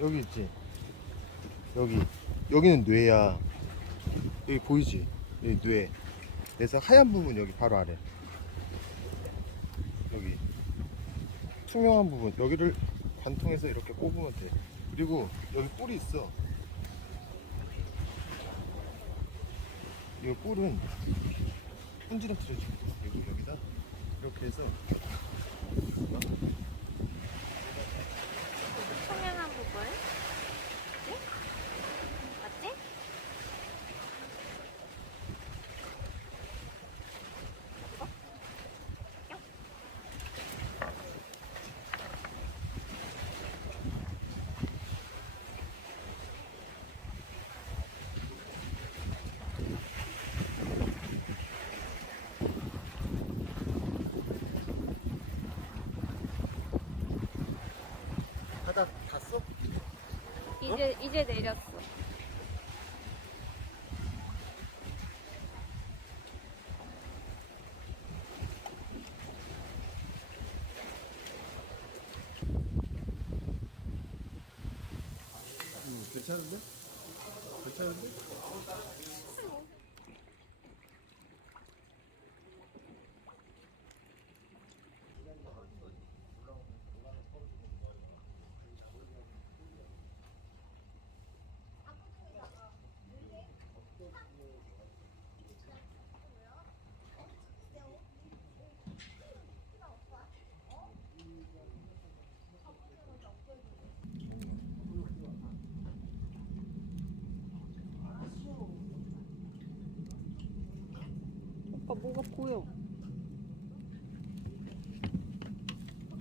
여기 있지. 여기는 뇌야. 여기 보이지? 여기 뇌. 그래서 하얀 부분 여기 바로 아래. 여기 투명한 부분 여기를 관통해서 이렇게 꼽으면 돼. 그리고 여기 뿔이 있어. 이 뿔은 혼지러뜨려줘. 여기다 이렇게 해서 투명한 부분. 맞지? 맞지? 바닥 닿았어? 이제 내렸어. 괜찮은데? 괜찮은데? 오빠 뭐가 보여?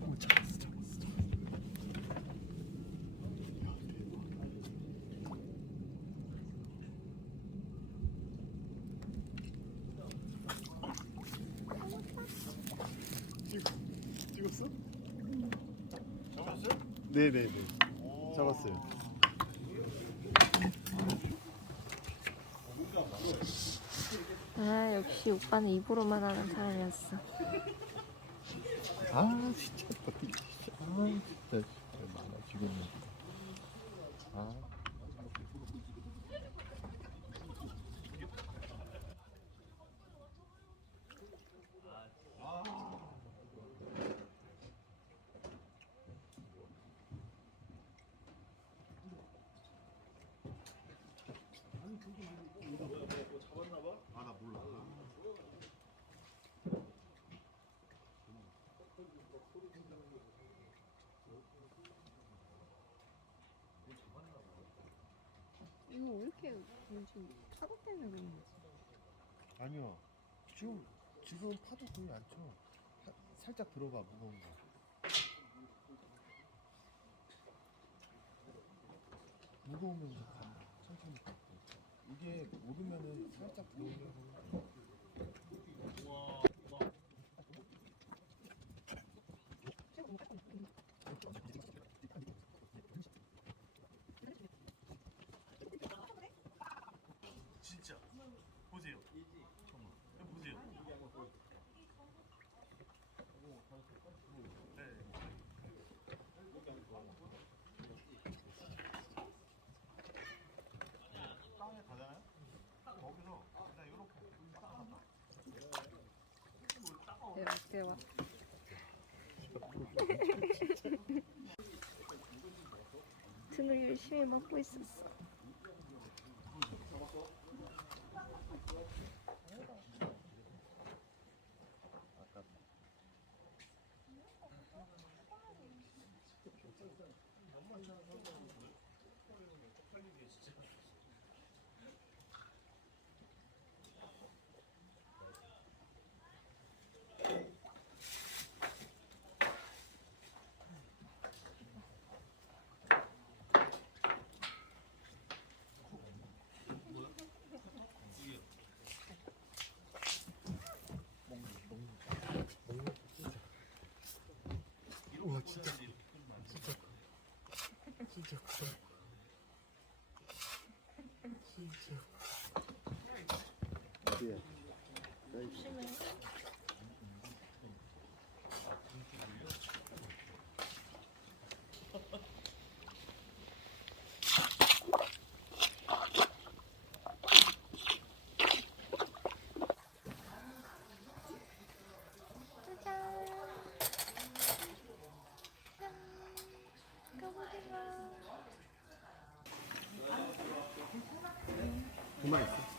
오, 잡았어. 찍었어? 잡았어요? 네네네. 잡았어요. 아 역시 오빠는 입으로만 하는 사람이었어. 아 진짜 진짜 많아지겠네. 아. 이거 왜 이렇게 무슨 파도 때문에 그런 거지? 아니요. 지금 파도 거의 안 쳐. 살짝 들어봐 무거운 거. 무거우면 이제 천천히 가. 이게 오르면은 살짝 들어오면. 진짜 보세요. 정말 보세요. 네. 땅에 가잖아요. 거기서 일단 이렇게 대박. 등을 열심히 먹고 있었어. 우와 진짜 진짜 그만 있어.